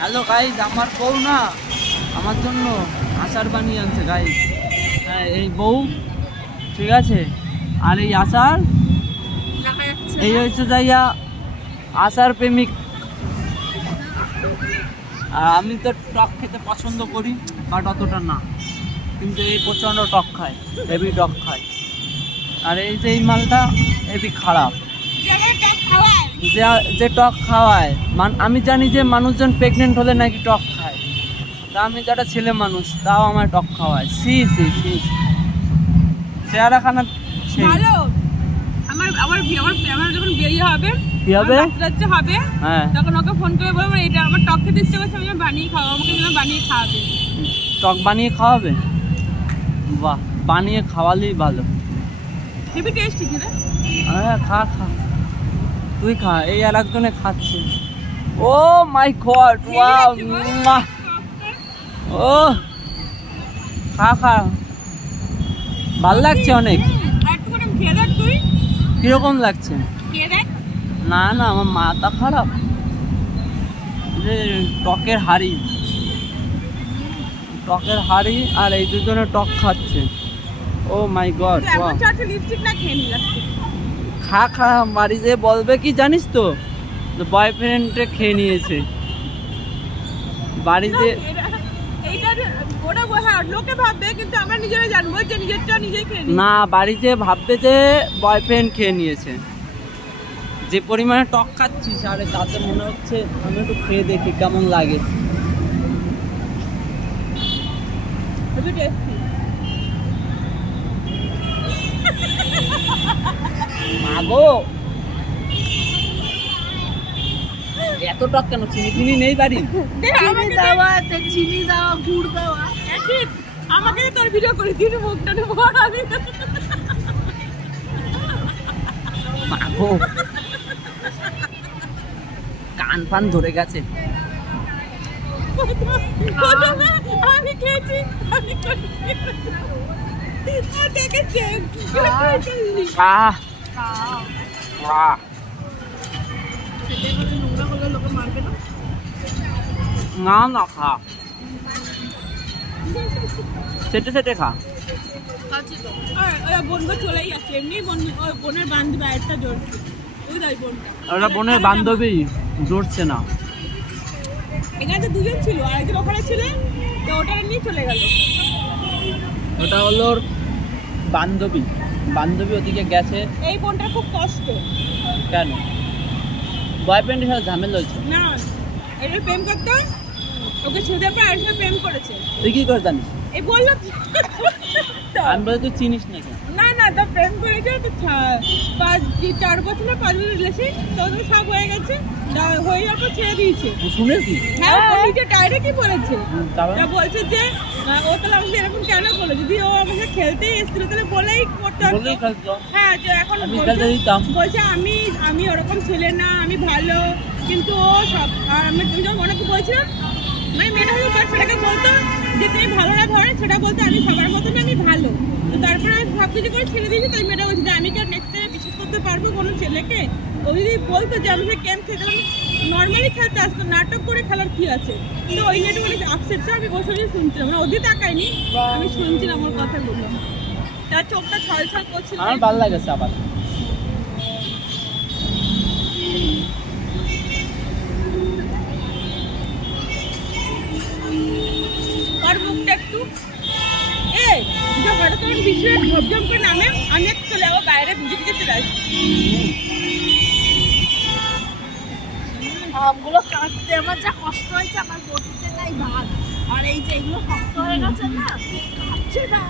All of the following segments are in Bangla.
হ্যালো গাইজ, আমার বউ না আমার জন্য আচার বানিয়ে আনছে গাইজ। হ্যাঁ, এই বউ ঠিক আছে। আর এই আচার, এই হচ্ছে যাইয়া আচার প্রেমিক। আর আমি তো টক খেতে পছন্দ করি, বাট অতটা না, কিন্তু এই প্রচণ্ড টক খায়, হেভি টক খায়। আর এই যে এই মালটা হেভি খারাপ, যে টক খাওয়ায়। আমি জানি যে মানুষজন প্রেগনেন্ট হলে নাকি টক খায়, তা আমি যারা ছেলে মানুষ তাও আমার টক খাওয়ায়। সি সি সি চেহারা খানা ভালো। আমার যখন বেরিয়ে হবে, কি হবে হবে, হ্যাঁ, তখন ওকে ফোন করে বলবো এটা আমার টক খেতে ইচ্ছে করছে, আমি বানিয়ে খাওয়াবো, আমাকে বানিয়ে খাওয়াবে। টক বানিয়ে খাওয়াবে? বাহ, বানিয়ে খাওয়ালেই ভালো। হেভি টেস্টি রে। হ্যাঁ, খা খা, তুই খা। এই আর একজনে খাচ্ছে। ও মাই গড, ওয়াও, ও খা খা, ভালো লাগছে অনেক। কিরকম লাগছে? না না, আমার মাথা খারাপ। যে টকের হাড়ি আর এই দুজনে টক খাচ্ছে। ও মাই গড, খা খা, মারি যে বলবে কি জানিস তো, বয়ফ্রেন্ডে খেয়ে নিয়েছে বাড়িতে। না, বাড়িতে ভাববে যে বয়ফ্রেন্ড খেয়ে নিয়েছে। যে পরিমাণে টক খাচ্ছিস, আরে তাতে মনে হচ্ছে আমি একটু খেয়ে দেখি কেমন লাগে। মাগো, এত টক কেন? চিনি নেই বাড়ি? চিনি দাও, গুড় দেওয়া। আমাকে তোর ভিডিও করে দিন, মুখটা আমি মাগো, কান ফান ধরে গেছে। আমি খেয়েছি, না না, খা, সেটে সেটে খা। ওরা বোনের বান্ধবী জড়ছে না। এখানে দুজন ছিল, আরেকজন ওখানে ছিল, তো ওটা নিয়ে চলে গেল। ওটা হলো ওর বান্ধবী ওদিকে গেছে। এই বোনটা খুব কষ্ট। কেন? বয়ফ্রেন্ডের সাথে ঝামেলা হয়েছে? না, এটা প্রেম করতো, ওকে ছেড়ে পর আর প্রেম করেছে। তুই কি করে জানিস? এই বললো, আমি বলে তুই চিনিস নাকি? না না, তো প্রেম করেছে তো 4 বছর না 5 বছর রিলেশন, তো সব হয়ে গেছে, হয়ে যাওয়ার পর ছেড়ে দিয়েছে। শুনেছি? হ্যাঁ, ও নিজে ডাইরেক্টই বলেছে। বলছে যে ও তাহলে আমাকে এরকম কেন বলে, যদি ও আমাকে খেলতেই এসেছিল তাহলে বলেই করতে। হ্যাঁ, যে এখন বলছে আমি ওরকম ছেলে না, আমি ভালো, কিন্তু ও সব। আর আমি যখন অনেকে বলছিলাম, মানে মেয়েটা হয়তো সেটাকে বলতো যে তুমি ভালো না ধরে, সেটা বলতে আমি সবার মতন আমি ভালো। তো তারপরে আমি ভাবছি করে ছেড়ে দিয়েছি। তাই মেয়েটা বলছে যে আমি কি আর নেক্সট টাইমে বিশ্বাস করতে পারবো কোনো ছেলেকে? ও যদি বলতো যে আমি যে গেম খেলতে, আমি নর্মালি খেলতে আসতো, নাটক করে খেলার কি আছে? তো ওই নিয়ে অনেক আপসেট ছিল। আমি বসে শুনছিলাম, মানে ওদিকে তাকাইনি, আমি শুনছিলাম ওর কথাগুলো। তার চোখটা ছলছল করছিল, আমার ভালো লাগছে। আবার আর মুখটা একটু হঠাৎ করে বৃষ্টি ঝমঝম করে নামে, আমি একটু চলে যাবো বাইরে, ভিজে ভিজে চলে আসি। আমগুলো কাটতে আমার যা কষ্ট হয়েছে, আমার বটিতে নাই ভাত, আর এই যে এগুলো শক্ত হয়ে গেছে না, কাটছে না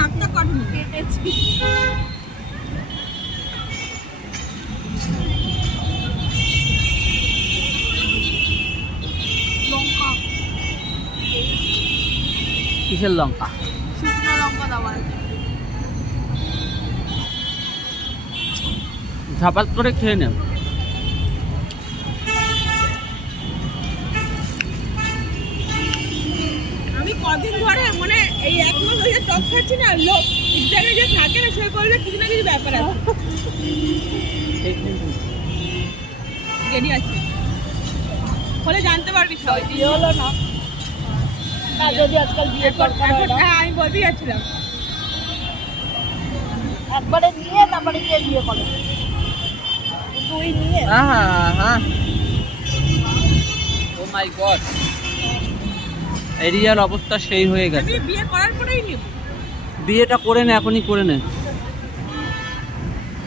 হাতটা কাটুনি, কেটেছি। লঙ্কা, কিসের লঙ্কা? শুকনো লঙ্কা দেওয়া। ঝাপাত করে খেয়ে নেন। আমি কদিন ধরে মানে এই 1 মাস হয়ে টক খাচ্ছি না, লোক জায়গায় যে থাকে না, সে বলবে কিছু না কিছু ব্যাপার আছে। দেরি আছে, হলে জানতে পারবি সবাই। বিয়ে হলো না না, যদি আজকাল বিয়ে দরকার হয় না, হ্যাঁ আমি বলতেই যাচ্ছিলাম। একবারে নিয়ে তারপরে গিয়ে বিয়ে করে, তুই নিয়ে হ্যাঁ ও মাই গড, এরিয়ার অবস্থা সেই হয়ে গেছে। আমি বিয়ে করার পরেই নিব। বিয়েটা করে নে, এখনই করে নে।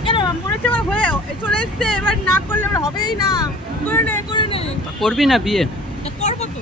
কেন মনে হচ্ছে আমার হয়ে চলে এসছে, এবার না করলে এবার হবেই না। করে নে। করবি না বিয়ে? করবো তো।